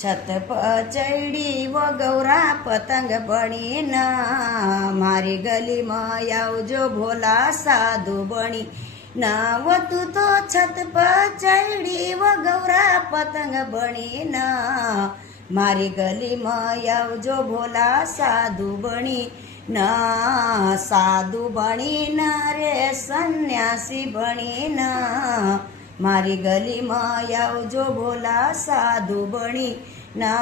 छत पर चढ़ी वो गौरा पतंग बनी न मारी गली में आवजो भोला साधु बनी न वो तू तो छत पर चढ़ी वो गौरा पतंग बनी न मारी गली में आवजो भोला साधु बनी न साधु बनी न रे सन्यासी बनी न मारी गली में आवजो भोला साधु बनी ना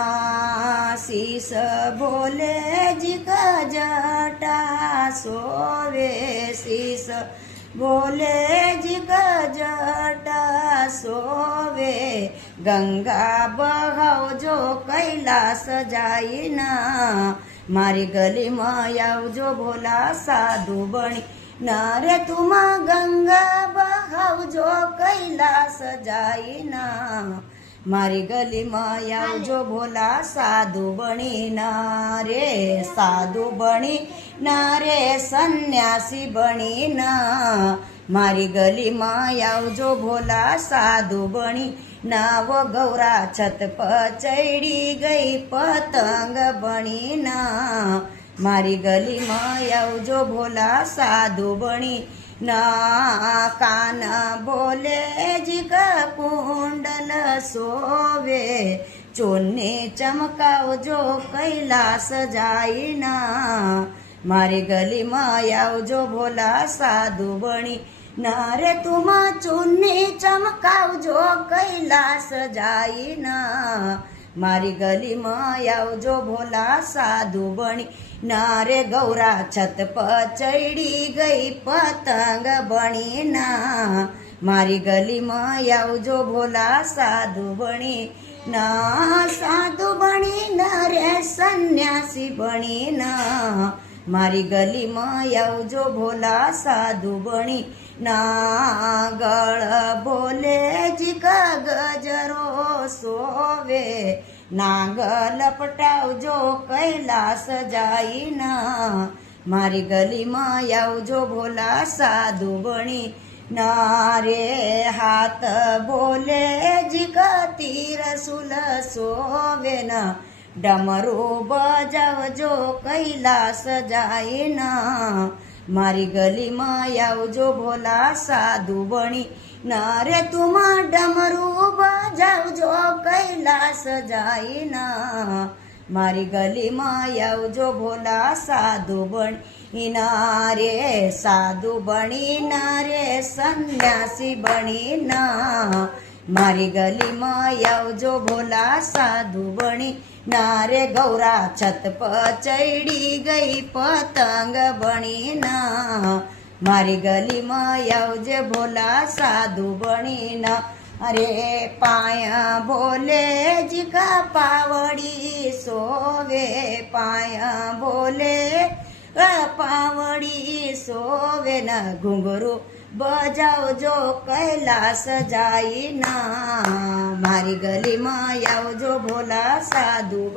शीस बोले जी का जटा सोवे शीस बोले जी का जटा सोवे गंगा बहाव जो कैलाश जाई ना मारी गली में आवजो भोला साधु बनी ना रे तुम गंगा बहाव जो कैलाश जाई ना मारी गली में आवजो भोला साधु बनी ना रे साधु बनी ना रे सन्यासी बनी ना मारी गली में आवजो भोला साधु बनी ना वो गौरा छत पर चढ़ी गई पतंग बनी ना मारी गली में आवजो भोला साधु बनी ना कान बोले जी का कुंडल सोवे चोने चमकाओ जो कैलाश जाई ना मारी गली में आवजो भोला साधु बनी ना रे तुम चुन्नी चमकाओ जो कैलाश जाई ना मारी गली में आवजो भोला साधु बनी ना रे गौरा छत पर चढ़ी गई पतंग बनी ना मारी गली में आवजो भोला साधु बनी ना साधु बनी ना रे सन्यासी बनी ना मारी गली में आवजो भोला साधु बनी ना गळ बोले जी का गजरो सोवे नाग लपटावजो कैलाश जाई ना मारी गली में आवजो भोला साधु बनी ना रे हाथ बोले जी का तीर सुल सोवे ना डमरू बजावजो कैलाश जाई ना मारी गली में आवजो भोला साधु बनी ना रे तुम डमरू बजावजो कैलाश जाई ना मारी गली में आवजो भोला साधु बनी ना रे साधु बनी ना रे सन्यासी बनी ना मारी गली में आवजो भोला साधु बनी ना रे गौरा छत पर चढ़ी गई पतंग बनी ना मारी गली में आवजे भोला साधु बनी ना अरे पाया बोले जी का पावड़ी सोवे पाया बोले पावड़ी सोवे ना घुंघरू बजाओ जो कैलाश जाई ना मारी गली में आवजो भोला साधु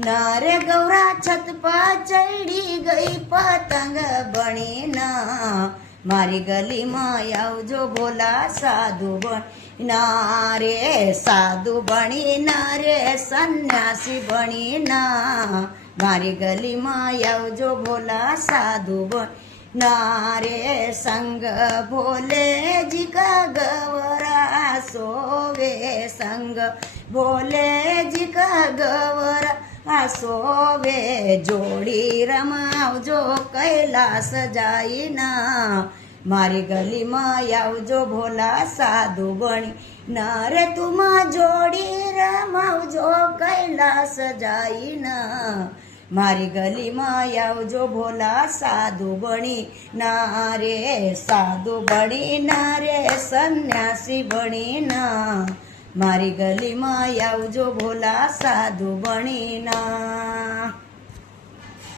ना रे गौरा छत पर चढ़ी गई पतंग बनी ना मारी गली में आवजो भोला साधु बनी ना रे साधु बनी ना रे सन्यासी बनी ना मारी गली में आवजो भोला साधु बनी ना रे संग भोले जी का गवरा सोवे संग भोले जी का गवरा सोवे जोड़ी रमावजो कैलाश जाई ना मारी गली में आवजो भोला साधु बनी ना रे तुम जोड़ी रमावजो कैलाश जाई ना मारी गली में आवजो भोला साधु बनी ना रे साधु बनी ना रे सन्यासी बनी ना मारी गली में आवजो भोला साधु बनी ना।